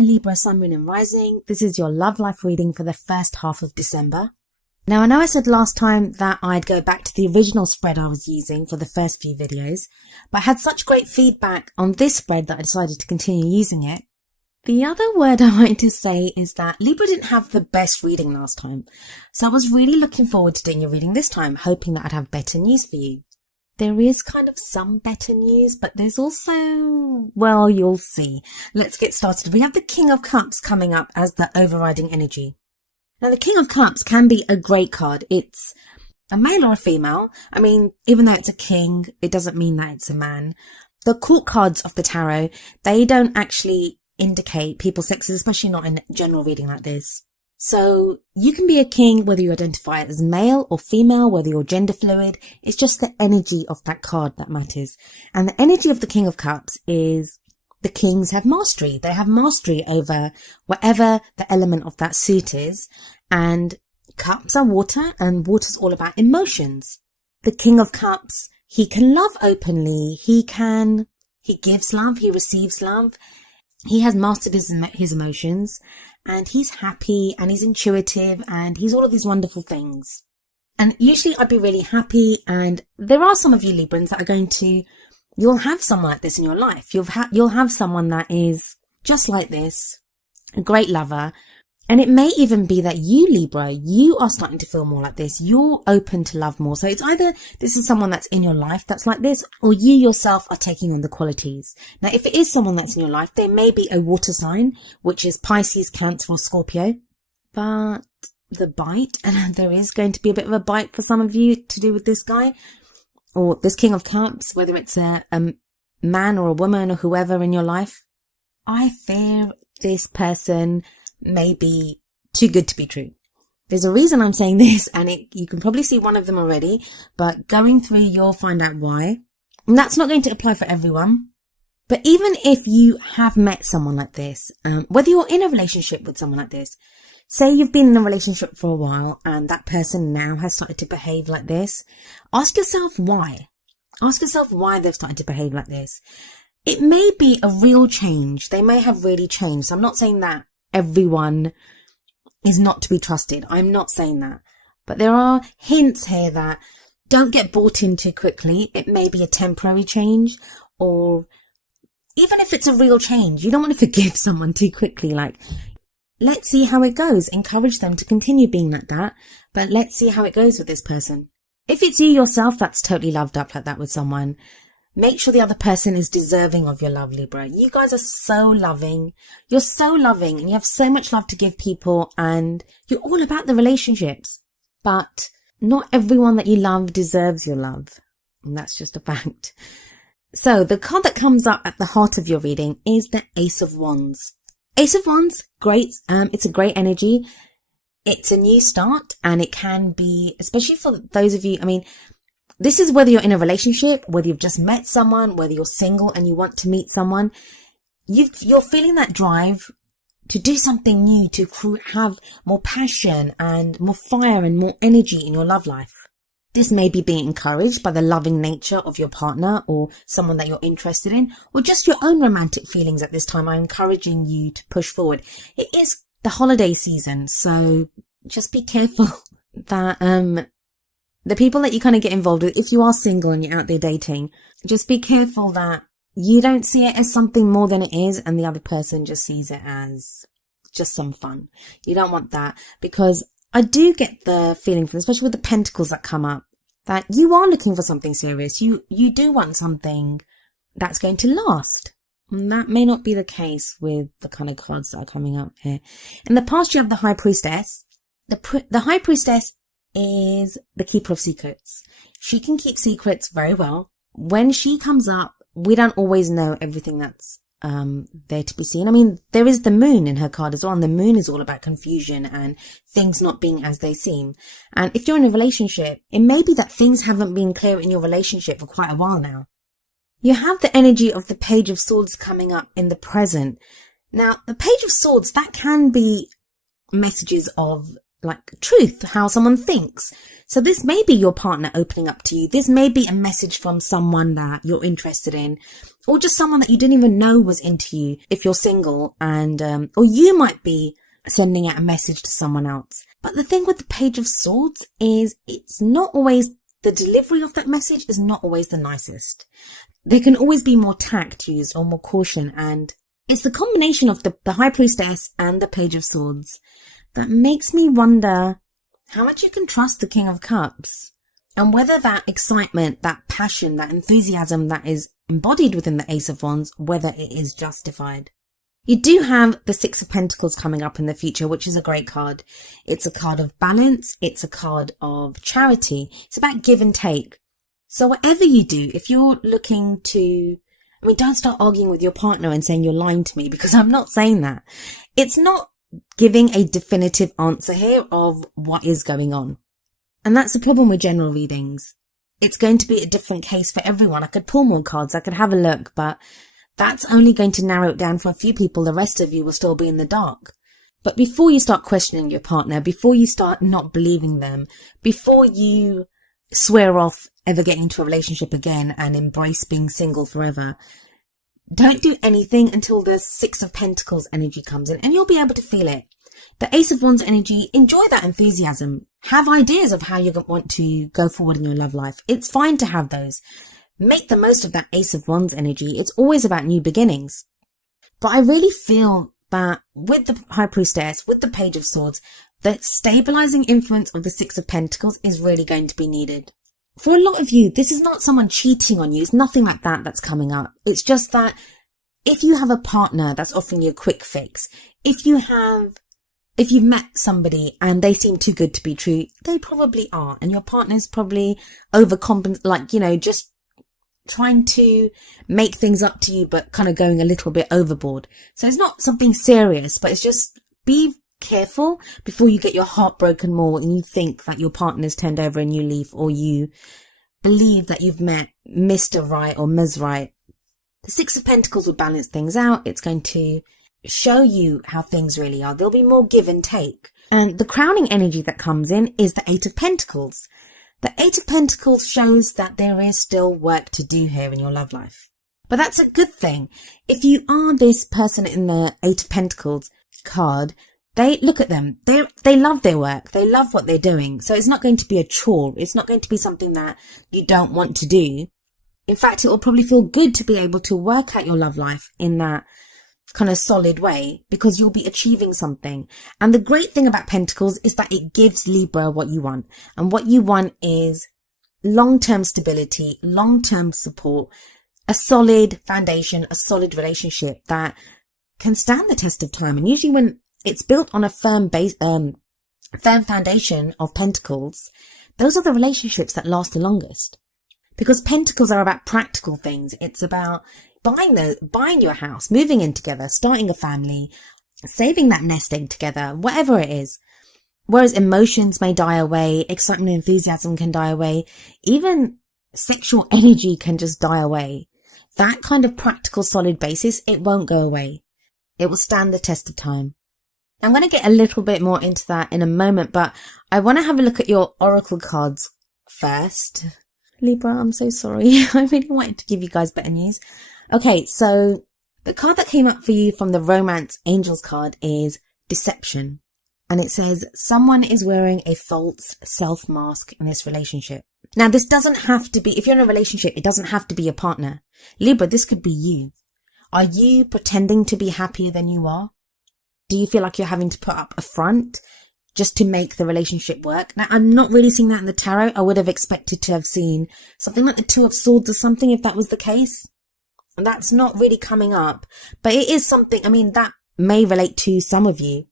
there, Libra, Sun, Moon and Rising. This is your love life reading for the first half of December. Now, I know I said last time that I'd go back to the original spread I was using for the first few videos, but I had such great feedback on this spread that I decided to continue using it. The other word I wanted to say is that Libra didn't have the best reading last time, so I was really looking forward to doing your reading this time, hoping that I'd have better news for you. There is kind of some better news, but there's also, well, you'll see. Let's get started. We have the King of Cups coming up as the overriding energy. Now, the King of Cups can be a great card. It's a male or a female. I mean, even though it's a king, it doesn't mean that it's a man. The court cards of the tarot, they don't actually indicate people's sexes, especially not in general reading like this. So you can be a king whether you identify as male or female, whether you're gender fluid. It's just the energy of that card that matters. And the energy of the King of Cups is the kings have mastery. They have mastery over whatever the element of that suit is. And cups are water, and water's all about emotions. The King of Cups, he can love openly. He gives love. He receives love. He has mastered his emotions, and he's happy, and he's intuitive, and he's all of these wonderful things. And usually I'd be really happy, and there are some of you Librans that are going to, you'll have someone like this in your life. You'll have someone that is just like this, a great lover. And it may even be that you, Libra, you are starting to feel more like this. You're open to love more. So it's either this is someone that's in your life that's like this, or you yourself are taking on the qualities. Now, if it is someone that's in your life, there may be a water sign, which is Pisces, Cancer or Scorpio. But the bite, and there is going to be a bit of a bite for some of you to do with this guy, or this King of Cups, whether it's a man or a woman or whoever in your life. I fear this person may be too good to be true. There's a reason I'm saying this, and you can probably see one of them already, but going through, you'll find out why. And that's not going to apply for everyone. But even if you have met someone like this, whether you're in a relationship with someone like this, say you've been in a relationship for a while and that person now has started to behave like this, ask yourself why. Ask yourself why they've started to behave like this. It may be a real change. They may have really changed. So I'm not saying that everyone is not to be trusted. I'm not saying that. But there are hints here that don't get bought in too quickly. It may be a temporary change, or even if it's a real change, you don't want to forgive someone too quickly. Like, let's see how it goes. Encourage them to continue being like that, but let's see how it goes with this person. If it's you yourself that's totally loved up like that with someone, make sure the other person is deserving of your love, Libra. You guys are so loving. You're so loving, and you have so much love to give people, and you're all about the relationships. But not everyone that you love deserves your love. And that's just a fact. So the card that comes up at the heart of your reading is the Ace of Wands. Ace of Wands, great. It's a great energy. It's a new start, and it can be, especially for those of you, I mean, this is whether you're in a relationship, whether you've just met someone, whether you're single and you want to meet someone. You're feeling that drive to do something new, to have more passion and more fire and more energy in your love life. This may be being encouraged by the loving nature of your partner or someone that you're interested in, or just your own romantic feelings at this time are encouraging you to push forward. It is the holiday season, so just be careful that the people that you kind of get involved with, if you are single and you're out there dating, just be careful that you don't see it as something more than it is, and the other person just sees it as just some fun. You don't want that, because I do get the feeling, from, especially with the pentacles that come up, that you are looking for something serious. You do want something that's going to last. And that may not be the case with the kind of cards that are coming up here. In the past, you have the High Priestess. The High Priestess is the keeper of secrets. She can keep secrets very well. When she comes up, we don't always know everything that's there to be seen. I mean, there is the moon in her card as well, and the moon is all about confusion and things not being as they seem. And if you're in a relationship, it may be that things haven't been clear in your relationship for quite a while now. You have the energy of the Page of Swords coming up in the present. Now, the Page of Swords, that can be messages of like truth, how someone thinks. So this may be your partner opening up to you. This may be a message from someone that you're interested in, or just someone that you didn't even know was into you if you're single, and or you might be sending out a message to someone else. But the thing with the Page of Swords is it's not always, the delivery of that message is not always the nicest. There can always be more tact used or more caution, and it's the combination of the High Priestess and the Page of Swords that makes me wonder how much you can trust the King of Cups, and whether that excitement, that passion, that enthusiasm that is embodied within the Ace of Wands, whether it is justified. You do have the Six of Pentacles coming up in the future, which is a great card. It's a card of balance. It's a card of charity. It's about give and take. So whatever you do, if you're looking to, don't start arguing with your partner and saying you're lying to me, because I'm not saying that. It's not giving a definitive answer here of what is going on. And that's the problem with general readings. It's going to be a different case for everyone. I could pull more cards. I could have a look, but that's only going to narrow it down for a few people. The rest of you will still be in the dark. But before you start questioning your partner, before you start not believing them, before you swear off ever getting into a relationship again and embrace being single forever, don't do anything until the Six of Pentacles energy comes in, and you'll be able to feel it. The Ace of Wands energy, enjoy that enthusiasm. Have ideas of how you want to go forward in your love life. It's fine to have those. Make the most of that Ace of Wands energy. It's always about new beginnings. But I really feel that with the High Priestess, with the Page of Swords, the stabilizing influence of the Six of Pentacles is really going to be needed. For a lot of you, this is not someone cheating on you. It's nothing like that that's coming up. It's just that if you have a partner that's offering you a quick fix, if you've met somebody and they seem too good to be true, they probably are. And your partner's probably just trying to make things up to you, but kind of going a little bit overboard. So it's not something serious, but it's just be careful before you get your heart broken more and you think that your partner's turned over a new leaf, or you believe that you've met Mr. Right or Ms. Right. The Six of Pentacles will balance things out. It's going to show you how things really are. There'll be more give and take. And the crowning energy that comes in is the Eight of Pentacles. The Eight of Pentacles shows that there is still work to do here in your love life. But that's a good thing. If you are this person in the Eight of Pentacles card, they look at them. They love their work. They love what they're doing. So it's not going to be a chore. It's not going to be something that you don't want to do. In fact, it will probably feel good to be able to work out your love life in that kind of solid way, because you'll be achieving something. And the great thing about Pentacles is that it gives Libra what you want. And what you want is long-term stability, long-term support, a solid foundation, a solid relationship that can stand the test of time. And usually when it's built on a firm foundation of Pentacles, those are the relationships that last the longest. Because Pentacles are about practical things. It's about buying your house, moving in together, starting a family, saving that nest egg together, whatever it is. Whereas emotions may die away, excitement and enthusiasm can die away, even sexual energy can just die away. That kind of practical, solid basis, it won't go away. It will stand the test of time. I'm going to get a little bit more into that in a moment, but I want to have a look at your oracle cards first. Libra, I'm so sorry. I really wanted to give you guys better news. Okay, so the card that came up for you from the Romance Angels card is Deception. And it says, someone is wearing a false self-mask in this relationship. Now, this doesn't have to be, if you're in a relationship, it doesn't have to be your partner. Libra, this could be you. Are you pretending to be happier than you are? Do you feel like you're having to put up a front just to make the relationship work? Now, I'm not really seeing that in the tarot. I would have expected to have seen something like the Two of Swords or something if that was the case. And that's not really coming up. But it is something, that may relate to some of you.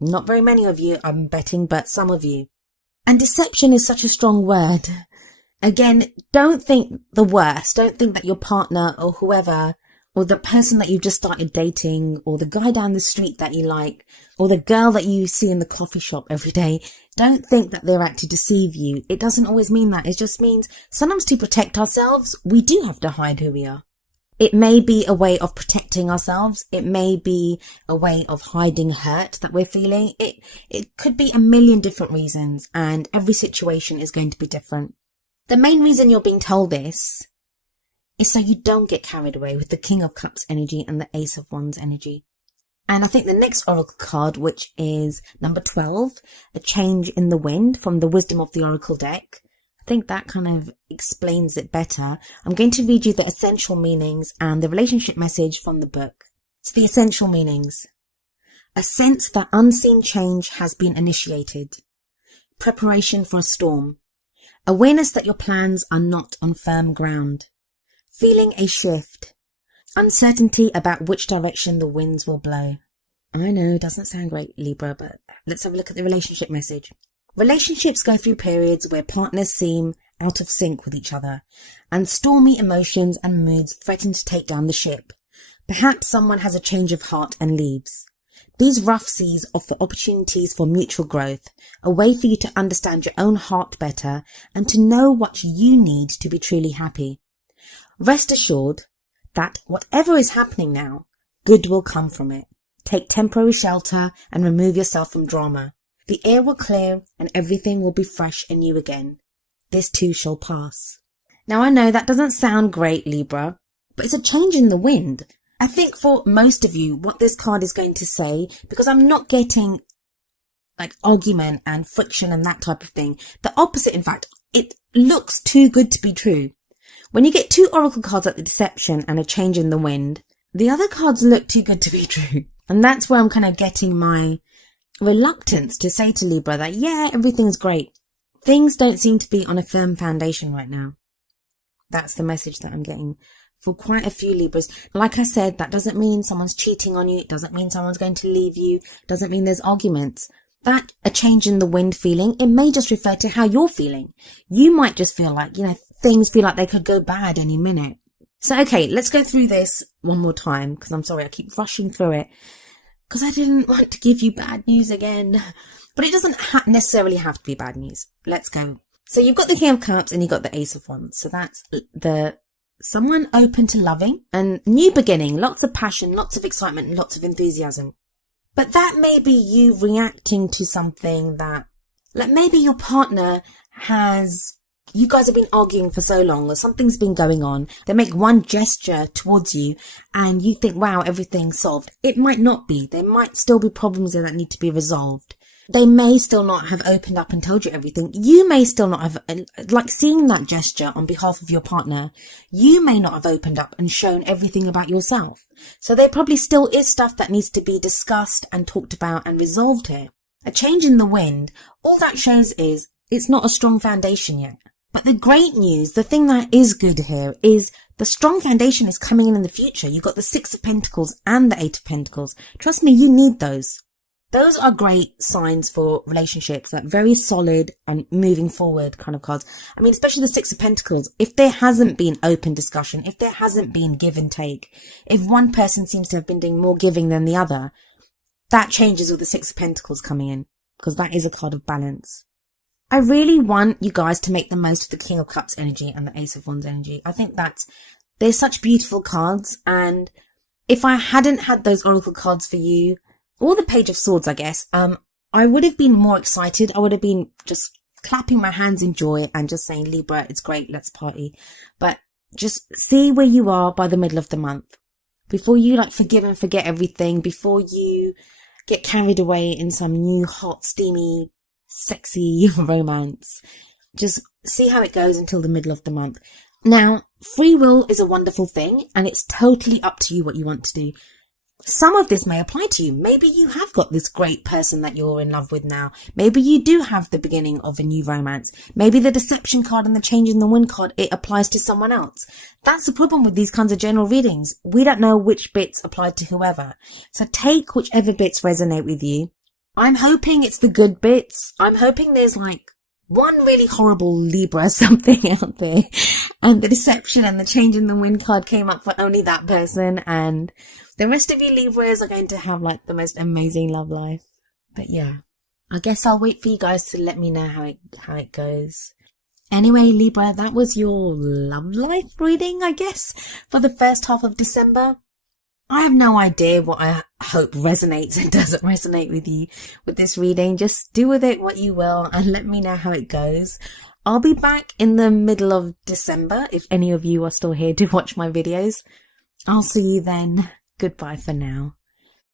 Not very many of you, I'm betting, but some of you. And deception is such a strong word. Again, don't think the worst. Don't think that your partner or whoever, or the person that you've just started dating, or the guy down the street that you like, or the girl that you see in the coffee shop every day, don't think that they're out to deceive you. It doesn't always mean that. It just means sometimes to protect ourselves, we do have to hide who we are. It may be a way of protecting ourselves. It may be a way of hiding hurt that we're feeling. It could be a million different reasons, and every situation is going to be different. The main reason you're being told this is so you don't get carried away with the King of Cups energy and the Ace of Wands energy. And I think the next oracle card, which is number 12, a change in the wind from the Wisdom of the Oracle deck, I think that kind of explains it better. I'm going to read you the essential meanings and the relationship message from the book. So the essential meanings. A sense that unseen change has been initiated. Preparation for a storm. Awareness that your plans are not on firm ground. Feeling a shift. Uncertainty about which direction the winds will blow. I know, it doesn't sound great, Libra, but let's have a look at the relationship message. Relationships go through periods where partners seem out of sync with each other, and stormy emotions and moods threaten to take down the ship. Perhaps someone has a change of heart and leaves. These rough seas offer opportunities for mutual growth, a way for you to understand your own heart better and to know what you need to be truly happy. Rest assured that whatever is happening now, good will come from it. Take temporary shelter and remove yourself from drama. The air will clear and everything will be fresh and new again. This too shall pass. Now I know that doesn't sound great, Libra, but it's a change in the wind. I think for most of you, what this card is going to say, because I'm not getting like argument and friction and that type of thing. The opposite, in fact, it looks too good to be true. When you get two oracle cards like the Deception and a change in the wind, the other cards look too good to be true. And that's where I'm kind of getting my reluctance to say to Libra that, yeah, everything's great. Things don't seem to be on a firm foundation right now. That's the message that I'm getting for quite a few Libras. Like I said, that doesn't mean someone's cheating on you. It doesn't mean someone's going to leave you. It doesn't mean there's arguments. That a change in the wind feeling, it may just refer to how you're feeling. You might just feel like, things feel like they could go bad any minute. So, okay, let's go through this one more time, because I'm sorry, I keep rushing through it, because I didn't want to give you bad news again. But it doesn't necessarily have to be bad news. Let's go. So you've got the King of Cups and you've got the Ace of Wands. So that's someone open to loving and new beginning, lots of passion, lots of excitement, and lots of enthusiasm. But that may be you reacting to something that, like maybe your partner you guys have been arguing for so long, or something's been going on. They make one gesture towards you and you think, wow, everything's solved. It might not be. There might still be problems there that need to be resolved. They may still not have opened up and told you everything. You may still not have, like seeing that gesture on behalf of your partner, you may not have opened up and shown everything about yourself. So there probably still is stuff that needs to be discussed and talked about and resolved here. A change in the wind, all that shows is it's not a strong foundation yet. But the great news, the thing that is good here, is the strong foundation is coming in the future. You've got the Six of Pentacles and the Eight of Pentacles. Trust me, you need those. Those are great signs for relationships, like very solid and moving forward kind of cards. I mean, especially the Six of Pentacles. If there hasn't been open discussion, if there hasn't been give and take, if one person seems to have been doing more giving than the other, that changes with the Six of Pentacles coming in, because that is a card of balance. I really want you guys to make the most of the King of Cups energy and the Ace of Wands energy. I think that they're such beautiful cards, and if I hadn't had those oracle cards for you, or the Page of Swords, I guess, I would have been more excited. I would have been just clapping my hands in joy and just saying, Libra, it's great, let's party. But just see where you are by the middle of the month. Before you forgive and forget everything, before you get carried away in some new hot, steamy, sexy romance. Just see how it goes until the middle of the month. Now, free will is a wonderful thing, and it's totally up to you what you want to do. Some of this may apply to you. Maybe you have got this great person that you're in love with now. Maybe you do have the beginning of a new romance. Maybe the Deception card and the Change in the Wind card, it applies to someone else. That's the problem with these kinds of general readings. We don't know which bits apply to whoever. So take whichever bits resonate with you. I'm hoping it's the good bits. I'm hoping there's one really horrible Libra something out there, and the Deception and the Change in the Wind card came up for only that person, and the rest of you Libras are going to have the most amazing love life. But yeah, I guess I'll wait for you guys to let me know how it goes. Anyway, Libra, that was your love life reading, I guess, for the first half of December. I have no idea what I hope resonates and doesn't resonate with you with this reading. Just do with it what you will and let me know how it goes. I'll be back in the middle of December if any of you are still here to watch my videos. I'll see you then. Goodbye for now.